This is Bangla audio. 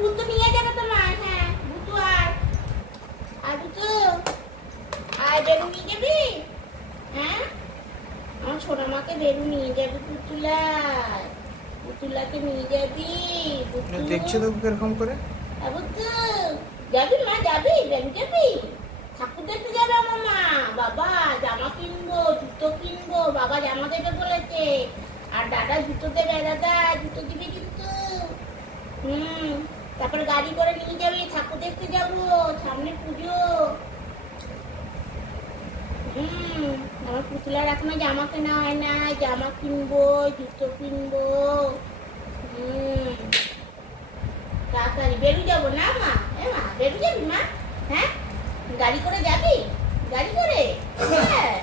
ভুতু নিয়ে যাবে তোমার। হ্যাঁ ভুতু আর ভুতু আর বেরু নিয়ে যাবি। হ্যাঁ আমার সোনামাকে বেরু নিয়ে যাবি। পুতুলাকে নিয়ে যাবি। দেখছো তো কিরকম করে। ভুতু যাবি মা, যাবি বেরু যাবি। ঠাকুর দেখতে যাবে আমার মা। বাবা জামা কিনবো, জুতো কিনবো, বাবা জামা দেবে বলেছে। আর দাদা জুতো দেবে, দাদা জুতো দিবি কিন্তু। তারপরে গাড়ি করে নিয়ে যাবি, ঠাকুর দেখতে যাবো, সামনে পুজো। আমার পুতুলার এখনো জামা কেনা হয় না, জামা কিনবো, জুতো কিনবো। তাড়াতাড়ি বেরু যাবো না মা। মা বেরু যাবি মা। হ্যাঁ গাড়ি করে যাবি, গাড়ি করে। হ্যাঁ